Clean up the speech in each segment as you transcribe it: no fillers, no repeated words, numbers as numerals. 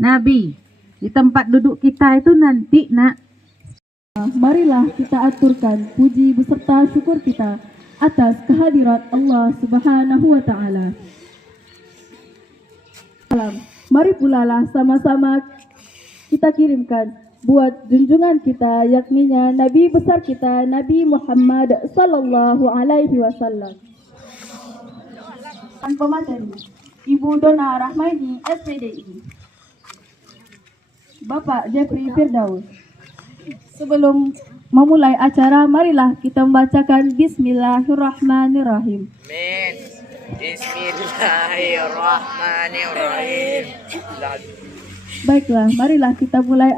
Nabi. Di tempat duduk kita itu nanti, nak. Marilah kita aturkan puji beserta syukur kita atas kehadirat Allah Subhanahu wa Ta'ala. Mari pula lah sama-sama kita kirimkan buat junjungan kita, yakninya Nabi besar kita, Nabi Muhammad Sallallahu Alaihi Wasallam. Pemateri Ibu Dona Rahmaini, SPDI. Bapak Jeffrey Firdaus. Sebelum memulai acara, marilah kita membacakan Bismillahirrahmanirrahim. Amin. Bismillahirrahmanirrahim. Baiklah, marilah kita mulai.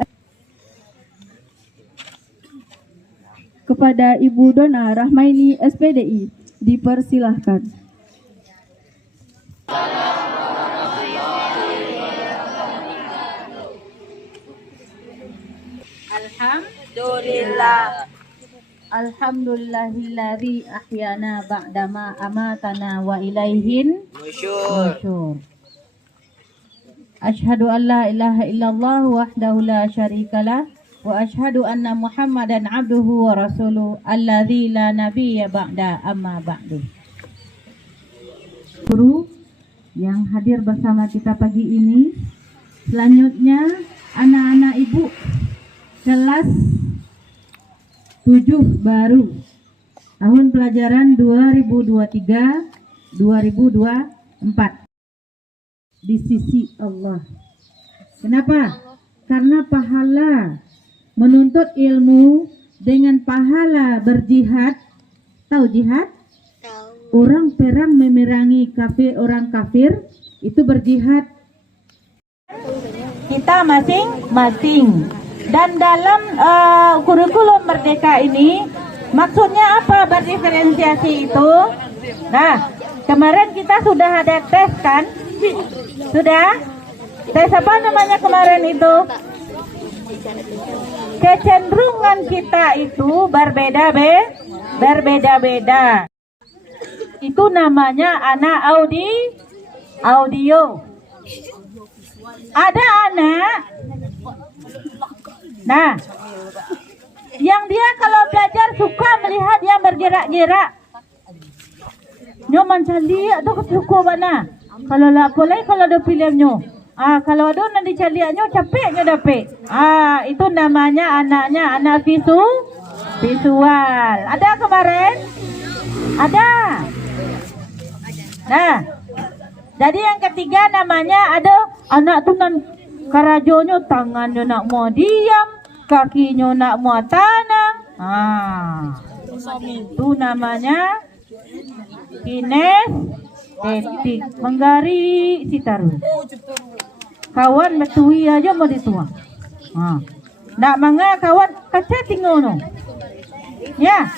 Kepada Ibu Dona Rahmaini, SPDI, dipersilahkan. Alhamdulillahilladzi ahyana ba'dama amatana wa ilaihin nusyur. Asyhadu an la ilaha illallah wahdahu la syarikalah wa asyhadu anna Muhammadan abduhu wa rasuluh alladzi la nabiyya ba'da amma ba'du. Guru yang hadir bersama kita pagi ini, selanjutnya anak-anak ibu kelas 7 baru tahun pelajaran 2023-2024 di sisi Allah. Kenapa? Karena pahala menuntut ilmu dengan pahala berjihad. Tahu jihad? Orang perang memerangi orang kafir itu berjihad. Kita masing-masing. Dan dalam kurikulum Merdeka ini, maksudnya apa berdiferensiasi itu? Nah, kemarin kita sudah ada tes kan? Sudah? Tes apa namanya kemarin itu? Kecenderungan kita itu berbeda-beda. Itu namanya anak audio. Ada anak, nah, yang dia kalau belajar suka melihat yang bergerak-gerak. Nyo mencari atau kesuka mana? Kalau lah boleh kalau ada filmnya. Kalau ada nanti cariannya capeknya dapat. Itu namanya anaknya anak visual. Ada kemarin? Ada. Nah, jadi yang ketiga namanya ada anak tuh karajonya tangannya nak mau diam, kakinya nak mau tanam. Itu namanya kinestetik, menggari sitaru. Kawan metui aja mau dituang. Nak mangga kawan kaca tingono. Ya,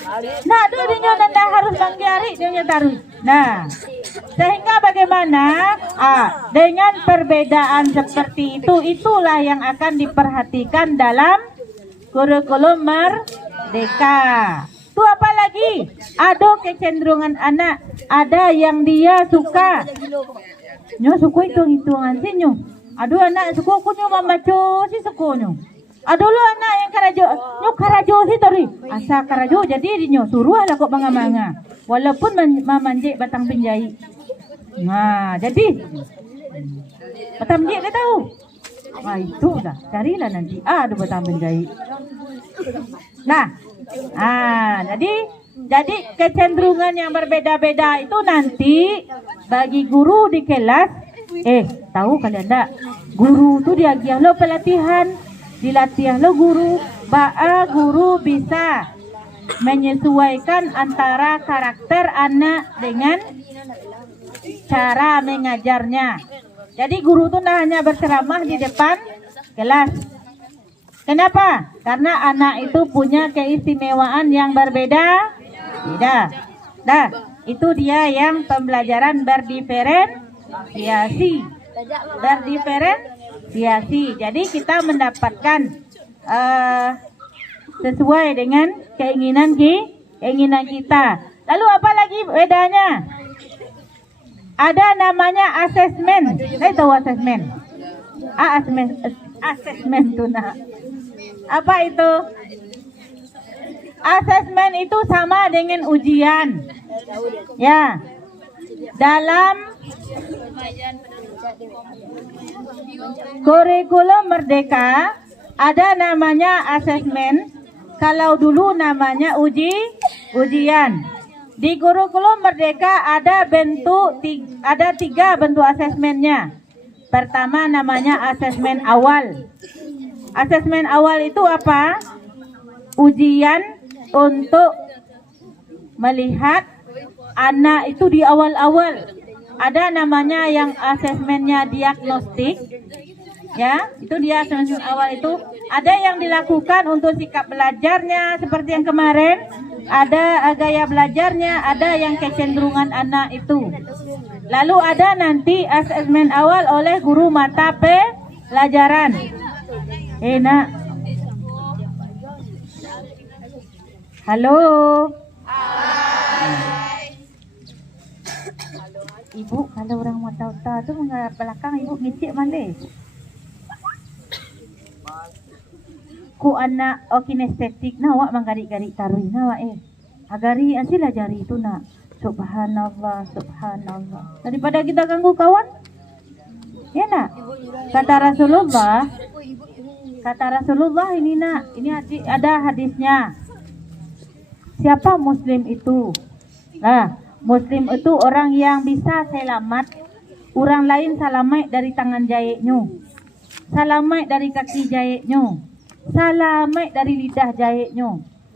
nak dulunya nanda harus menggari dia taruh. Nah, sehingga bagaimana? Dengan perbedaan seperti itu, itulah yang akan diperhatikan dalam kurikulum Merdeka. Itu apa lagi? Ada kecenderungan anak, ada yang dia suka. Nyo suka hitung-hitungan sih nyo. Aduh anak suka kunyo membaca si suka nyo. Aduh lo anak yang karajo sih tadi. Asa karajo jadi dinyo suruh lah kok manga-manga. Walaupun memanjik batang penjahit. Nah, jadi batang penjahit dia tahu. Itu dah, carilah nanti. Ada batang penjahit. Nah, jadi kecenderungan yang berbeda-beda itu nanti bagi guru di kelas. Tahu kalian tak? Guru tu dia lo pelatihan, dilatih lo guru. Guru bisa menyesuaikan antara karakter anak dengan cara mengajarnya. Jadi guru itu hanya berceramah di depan kelas. Kenapa? Karena anak itu punya keistimewaan yang berbeda-beda. Nah, itu dia yang pembelajaran berdiferensiasi. Jadi kita mendapatkan sesuai dengan keinginan kita. Lalu apa lagi bedanya? Ada namanya asesmen. Saya tahu asesmen. Asesmen tuh nak. Apa itu? Asesmen itu sama dengan ujian. Ya. Dalam kurikulum Merdeka ada namanya asesmen. Kalau dulu namanya ujian. Di kurikulum Merdeka ada tiga bentuk asesmennya. Pertama namanya asesmen awal. Asesmen awal itu apa? Ujian untuk melihat anak itu di awal-awal. Ada namanya yang asesmennya diagnostik. Ya, itu dia asesmen awal itu. Ada yang dilakukan untuk sikap belajarnya seperti yang kemarin. Ada gaya belajarnya, ada yang kecenderungan anak itu. Lalu ada nanti asesmen awal oleh guru mata pelajaran. Nak. Halo. Ibu, kalau orang mata-mata tu mengarah belakang, ibu ngecek mana? Ku anak kinestetik na awak manggarik-garik tarui na awak agari asila jari itu nak. Subhanallah, subhanallah. Daripada kita ganggu kawan. Ya nak. Kata Rasulullah ini nak, ini ada hadisnya. Siapa muslim itu? Nah, muslim itu orang yang bisa selamat orang lain selamat dari tangan jahitnya, selamat dari kaki jahitnya, selamat dari lidah jahitnya,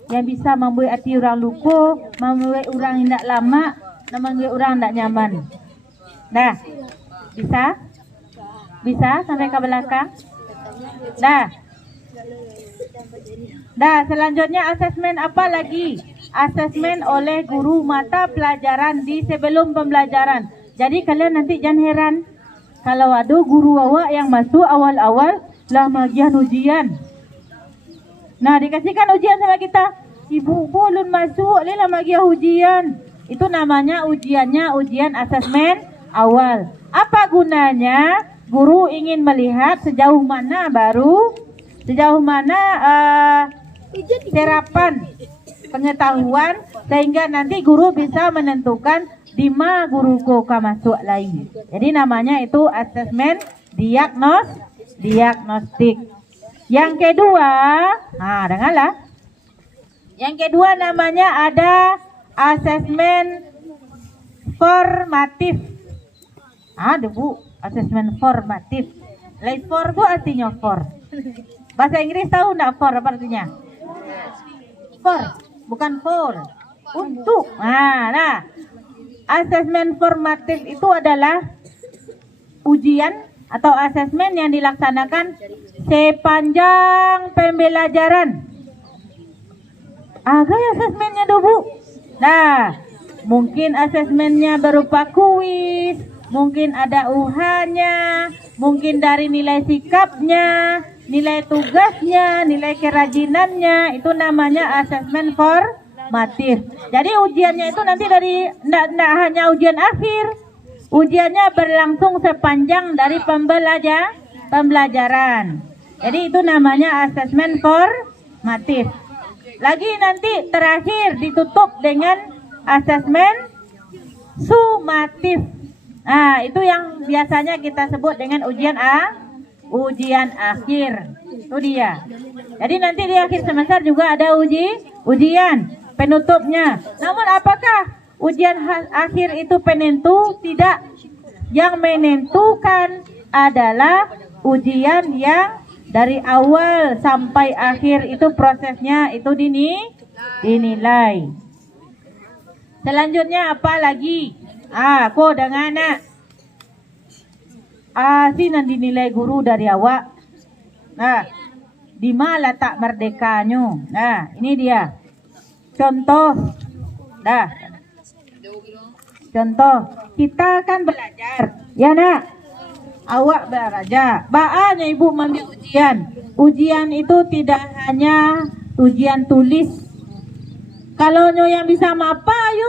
yang bisa membuat hati orang luka, membuat orang tidak lama, membuat orang tidak nyaman. Dah, bisa sampai ke belakang. Dah, selanjutnya asesmen apa lagi? Asesmen oleh guru mata pelajaran di sebelum pembelajaran. Jadi kalian nanti jangan heran kalau ada guru awak yang masuk awal-awal lah bagian ujian. Nah, dikasihkan ujian sama kita. Ibu belum masuk lah bagian ujian. Itu namanya ujian asesmen awal. Apa gunanya? Guru ingin melihat sejauh mana serapan pengetahuan sehingga nanti guru bisa menentukan di mana guru ka masuk lagi. Jadi namanya itu asesmen diagnostik. Yang kedua, dengarlah. Yang kedua namanya ada asesmen formatif. Asesmen formatif. Lain for itu artinya for. Bahasa Inggris tahu enggak for apa artinya? For, bukan for. Untuk. Nah, asesmen formatif itu adalah ujian atau asesmen yang dilaksanakan sepanjang pembelajaran. Agak asesmennya Bu. Nah, mungkin asesmennya berupa kuis, mungkin ada UH-nya, mungkin dari nilai sikapnya, nilai tugasnya, nilai kerajinannya, itu namanya asesmen formatif. Jadi ujiannya itu nanti dari tidak hanya ujian akhir, ujiannya berlangsung sepanjang dari pembelajaran. Jadi itu namanya asesmen formatif. Lagi nanti terakhir ditutup dengan asesmen sumatif. Nah, itu yang biasanya kita sebut dengan ujian akhir. Itu dia. Jadi nanti di akhir semester juga ada ujian penutupnya. Namun apakah ujian akhir itu penentu? Tidak. Yang menentukan adalah ujian yang dari awal sampai akhir itu prosesnya itu dinilai. Selanjutnya apa lagi? Kau dengan anak. Sini dinilai guru dari awak. Nah, di mana letak merdekanya? Nah, ini dia. Contoh. Contoh, kita kan belajar. Ya, nak? Awak belajar. Baanya ibu mengambil ujian. Ujian itu tidak hanya ujian tulis. Kalau yang bisa mapa, ayo.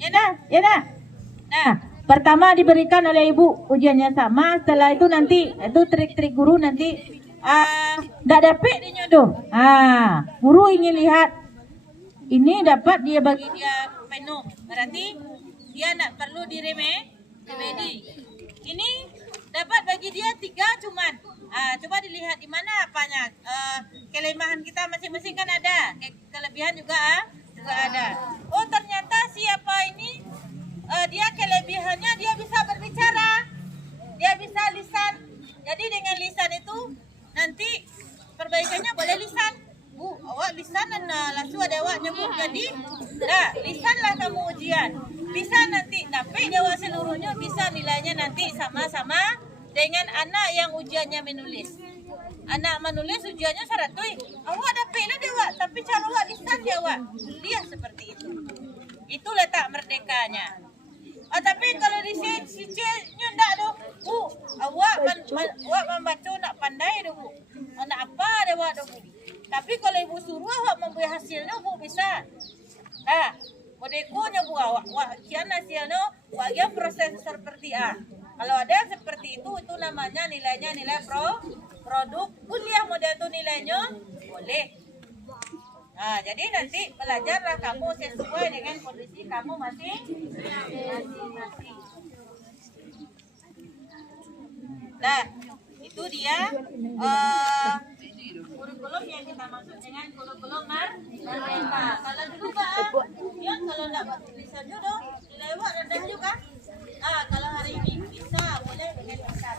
Ya, nak? Nah, Pertama diberikan oleh ibu ujiannya sama, setelah itu nanti itu trik-trik guru nanti ndak dapat dia nyodoh. Guru ingin lihat ini dapat dia bagi dia penuh, berarti dia nak perlu diremedi. Ini dapat bagi dia 3 cuman. Coba dilihat di mana apanya. Kelemahan kita masing-masing kan ada, kelebihan juga ada. Oh ternyata siapa ini dia kelebihannya dia bisa berbicara, dia bisa lisan. Jadi dengan lisan itu nanti perbaikannya boleh lisan. Bu, awak lisan langsung ada awak nyebut jadi. Lisanlah kamu ujian. Bisa nanti dapat jawab seluruhnya, bisa nilainya nanti sama-sama dengan anak yang ujiannya menulis. Anak menulis ujiannya 100. Awak dapat lah dia awak, tapi cara awak lisan dia awak. Dia seperti itu. Itu letak merdekanya. Tapi kalau di sini ndak doh, Bu. Awak membaca nak pandai doh, Bu. Nak apa dia awak doh, Bu. Tapi kalau ibu suruh awak membuat hasilnya, Bu bisa. Modekonya Bu awak kian hasilnya, bagian proses seperti Kalau ada seperti itu namanya nilainya nilai produk kuliah model itu nilainya boleh. Jadi nanti belajarlah kamu sesuai dengan kondisi kamu masing-masing. Nah, itu dia kurikulum yang kita maksud dengan kurikulum merdeka. Kalau dulu Pak, ya kalau tidak buat tulisan jodoh, nilai Pak rendah juga. Kalau hari ini bisa, boleh dengan lisan.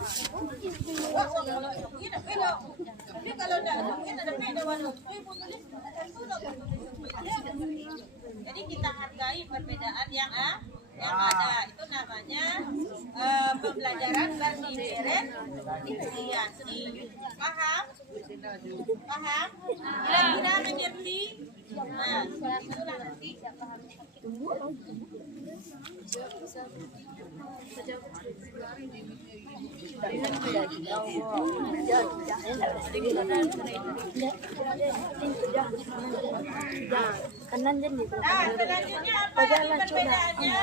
Wah, kalau joki ada beda. Tapi kalau tidak joki ada beda. Ibu tulis jadi kita hargai perbedaan yang ada. Itu namanya pembelajaran berdiferensiasi. Paham? Kira-kira mengerti? Itulah nanti. Selanjutnya apa perbedaannya?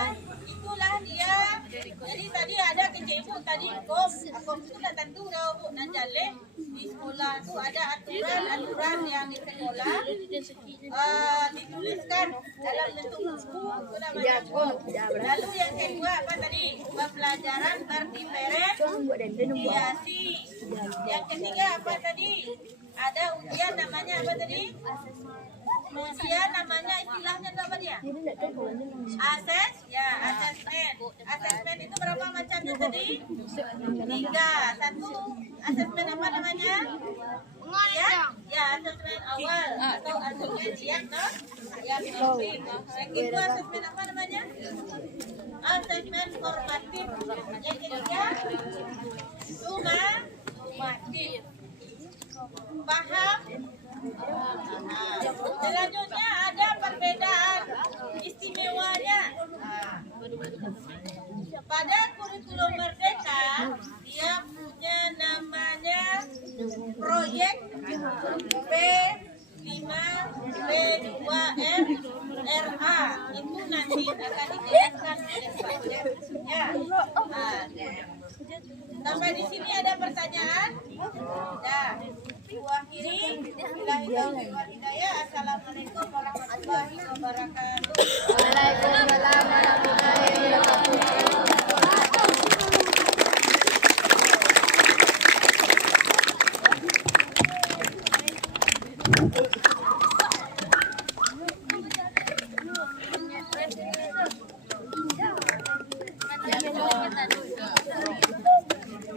Itulah dia. Jadi tadi ada kecil tadi kom itu dah tentu dah Bu nak jalan di sekolah tu ada aturan yang di sekolah dituliskan dalam bentuk buku itu namanya kom. Lalu yang kedua apa tadi? Pembelajaran berdiferensiasi. Yang ketiga apa tadi? Ada ujian namanya apa tadi? Ujian namanya istilahnya apa dia? Asesmen itu berapa macamnya tadi? 3. Satu asesmen apa namanya? Ya asesmen awal atau asesmen diagnostik. Yang kedua asesmen apa namanya? Asesmen formatif. Yang ketiga sumatif. Paham? Selanjutnya ada perbedaan istimewanya. Pada kurikulum merdeka dia punya namanya proyek P5 P2MRA. Itu nanti akan dijelaskan oleh Pak Jepnya. Sampai di sini ada pertanyaan? Diwakili hidayah. Assalamualaikum warahmatullahi wabarakatuh. Waalaikumsalam warahmatullahi wabarakatuh.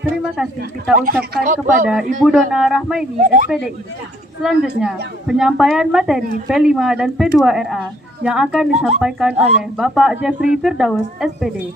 Terima kasih kita ucapkan kepada Ibu Dona Rahmaini, SPDI. Selanjutnya, penyampaian materi P5 dan P2RA yang akan disampaikan oleh Bapak Jeffrey Firdaus, SPD.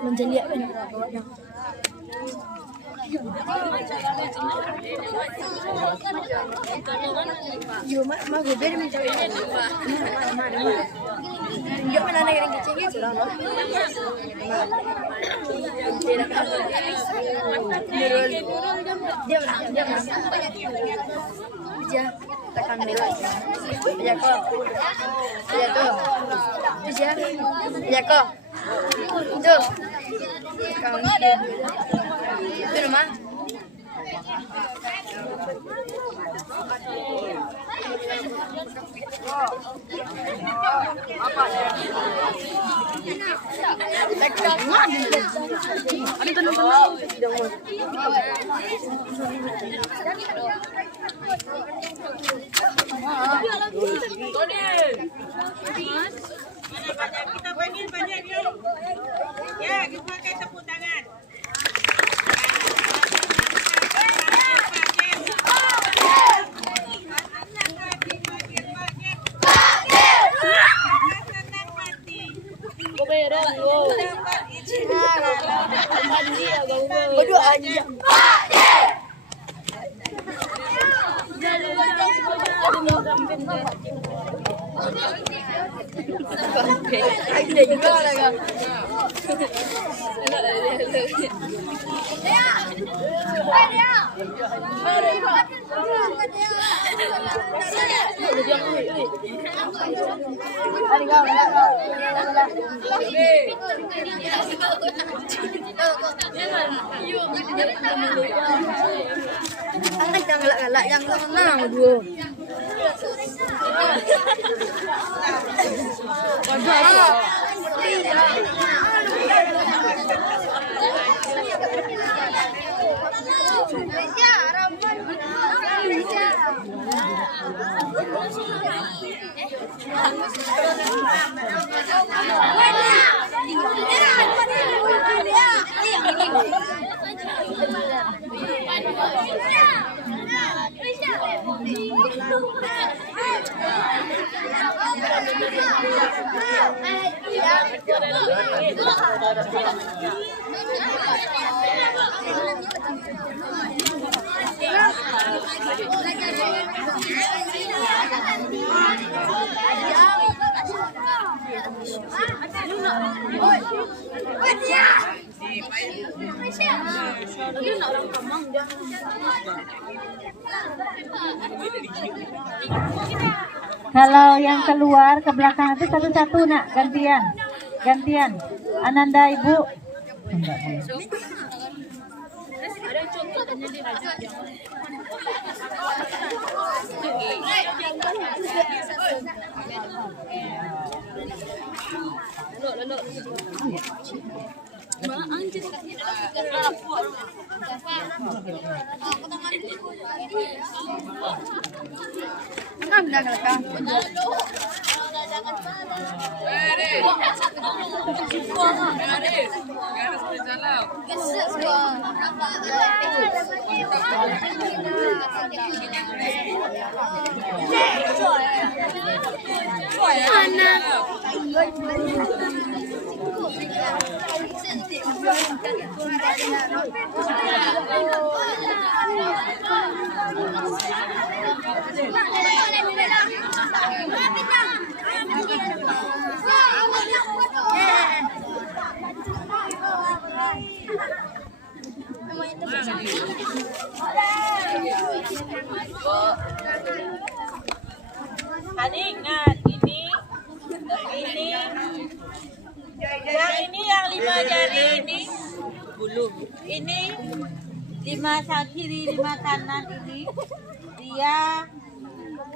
Menjeliak kan? Yo mak gue beri mencari mana yo mana nak yang kecil gitu lah dia tekan dulu ya kok ya tuh ya kok tuh itu rumah Kita panggil banyak yuk. Ya, kita pakai tepuk tangan. Berdua aja. Ada juga lagi. Jangan galak-galak, jangan tenang dulu. Kalau yang keluar ke belakang itu satu-satu nak, gantian. Ananda ibu. Enggak boleh. Adik, nah ini yang 5 jari ini belum. Ini 5 kiri 5 kanan ini dia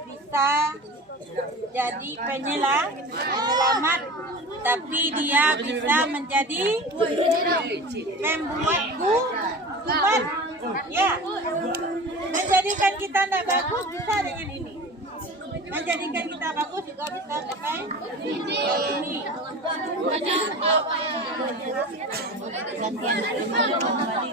bisa jadi penyelamat, tapi dia bisa menjadi pembuat kuman. Ya, Menjadikan kita tidak bagus bisa dengan ini. Menjadikan kita bagus juga bisa pakai ini. Gantian kembali.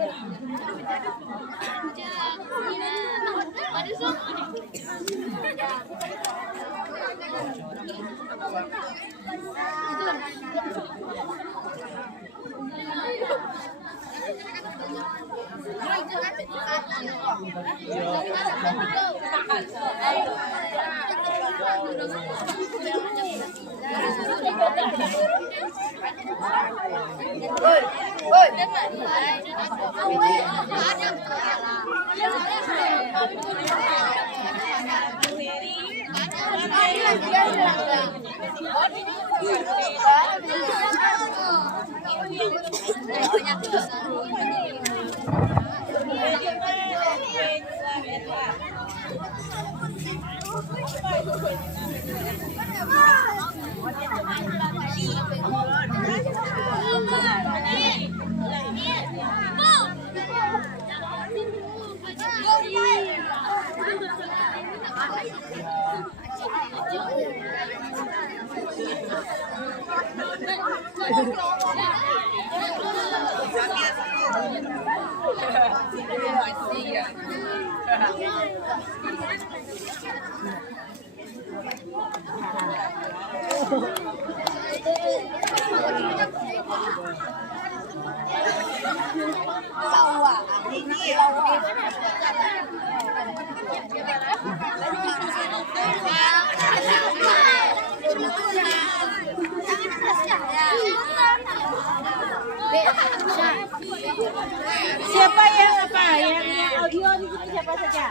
Siapa yang apa? Yang audio di sini siapa saja?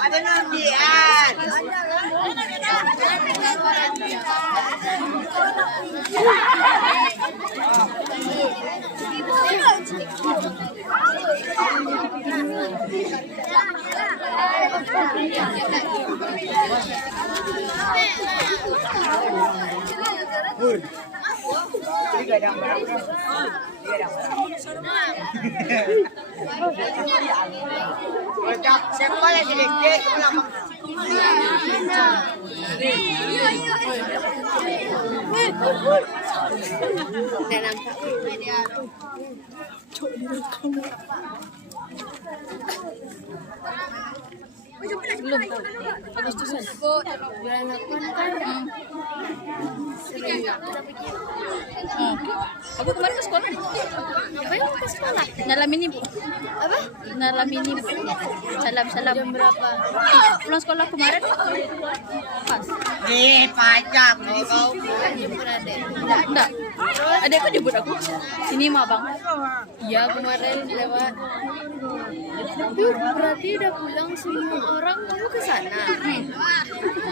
Ada nandian. Siapa lagi dek? Belum tahu. Agustusan. Bulan 8 kan. Aku kemarin ke sekolah. Ngapain ke sekolah? Dalam ini, Bu. Apa? Dalam ini, Bu. Salam. Jam berapa? Pulang sekolah kemarin. Pas. Pajak kau. Jemput adek. Enggak. Adekku jemput aku. Sini mah, Bang. Iya, kemarin lewat. Tapi berarti udah pulang semua orang, kamu ke sana.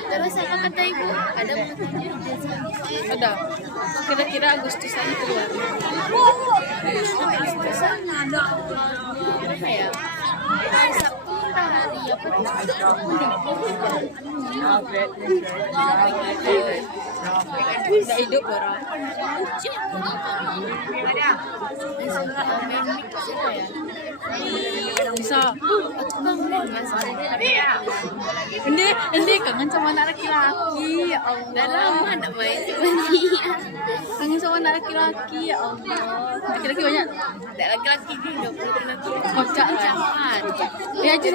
Terus apa kata ibu? Ada menghentinya Ada. Kira-kira Agustusan keluar. Agustusan berapa ya? Hari Sabtu entah hari apa tuh? Enggak hidup orang. Siapa ya? Bisa. Ini kangen sama anak laki-laki. Ya Allah. Udah lama nak main sama dia. Kangen sama anak laki-laki. Ya Allah. Laki-laki banyak. Ada laki-laki juga pernah Kocak kan? Ya aja.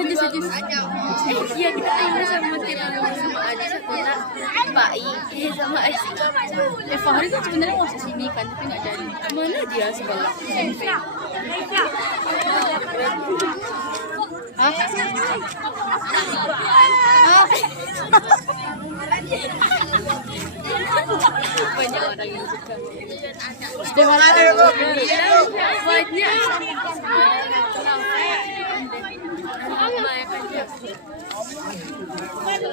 Iya kita main sama Tira sama Aji sekolah baik sama Aji. Fahri kan sebenarnya mau sini kan, tapi nggak jadi. Mana dia sekolah SMP? Hah? Banyak orang yang suka.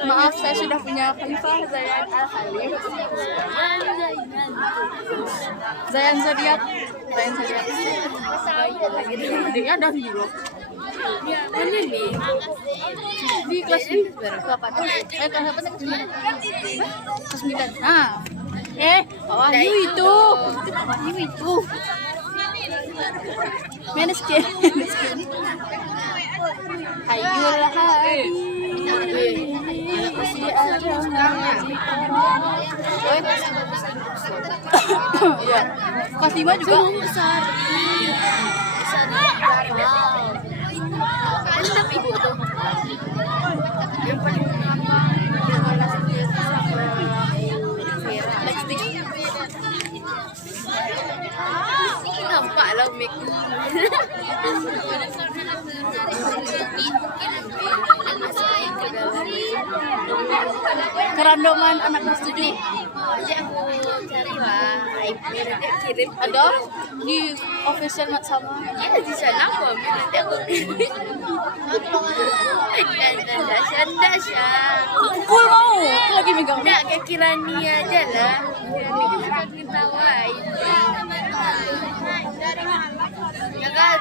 Maaf, saya sudah punya Khalifah Zayan Al Khalif. Zayan Zodiac. Adiknya ada hero. Mana nih? Di kelas berapa? Kelas apa sih? Kelas 9. Ah. Ayu itu. Meneskin. Hayul hadi. Iya. Kelas 5 juga. Besar. Mantap ibu tuh. Yang paling nampak lah mic. Kerandoman anak kelas 7. Jadi aku cari lah, nanti kirim. Ada di official mat sama. Ya di sana aku ambil nanti aku kirim. Dasya. Cool mau. Aku lagi megang. Nak ke Kirani aja lah. Kirani kita ketawain. Ya kan?